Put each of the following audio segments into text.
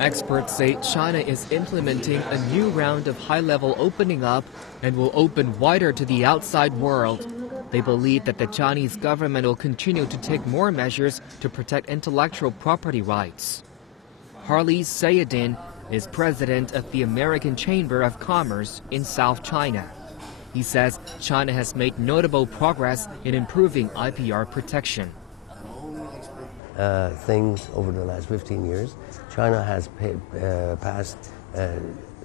Experts say China is implementing a new round of high-level opening up and will open wider to the outside world. They believe that the Chinese government will continue to take more measures to protect intellectual property rights. Harley Sayedin is president of the American Chamber of Commerce in South China. He says China has made notable progress in improving IPR protection. Things over the last 15 years, China has passed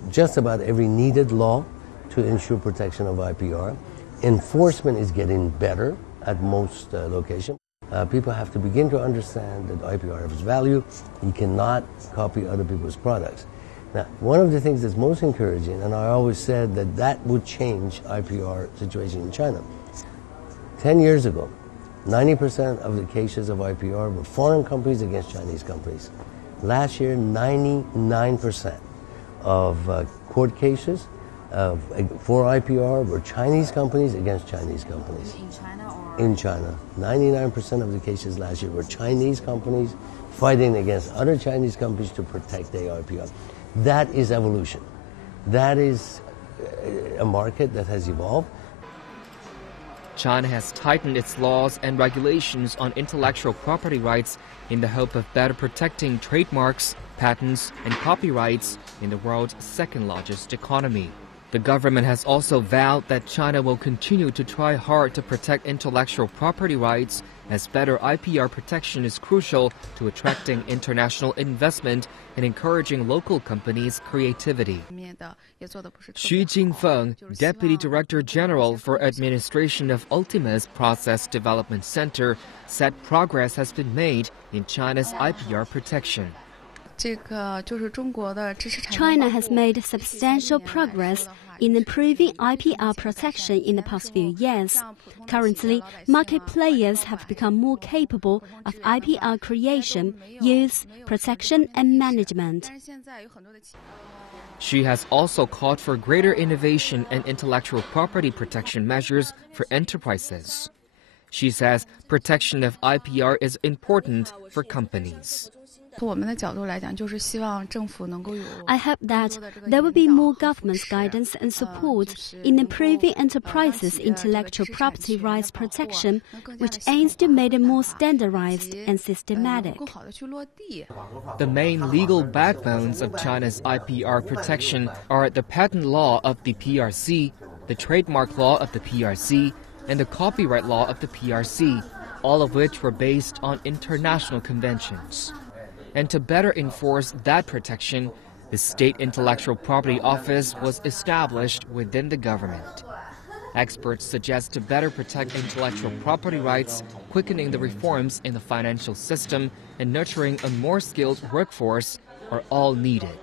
just about every needed law to ensure protection of IPR. Enforcement is getting better at most locations. People have to begin to understand that IPR has value. You cannot copy other people's products. Now, one of the things that's most encouraging, and I always said that that would change IPR situation in China. 10 years ago, 90% of the cases of IPR were foreign companies against Chinese companies. Last year, 99% of court cases for IPR were Chinese companies against Chinese companies. In China or? In China. 99% of the cases last year were Chinese companies fighting against other Chinese companies to protect their IPR. That is evolution. That is a market that has evolved. China has tightened its laws and regulations on intellectual property rights in the hope of better protecting trademarks, patents, and copyrights in the world's second-largest economy. The government has also vowed that China will continue to try hard to protect intellectual property rights, as better IPR protection is crucial to attracting international investment and encouraging local companies' creativity. Xu Jingfeng, Deputy Director General for Administration of Ultima's Process Development Center, said progress has been made in China's IPR protection. China has made substantial progress in improving IPR protection in the past few years. Currently, market players have become more capable of IPR creation, use, protection, and management. She has also called for greater innovation and intellectual property protection measures for enterprises. She says protection of IPR is important for companies. I hope that there will be more government guidance and support in improving enterprises' intellectual property rights protection, which aims to make it more standardized and systematic. The main legal backbones of China's IPR protection are the patent law of the PRC, the trademark law of the PRC, and the copyright law of the PRC, all of which were based on international conventions. And to better enforce that protection, the State Intellectual Property Office was established within the government. Experts suggest to better protect intellectual property rights, quickening the reforms in the financial system, and nurturing a more skilled workforce are all needed.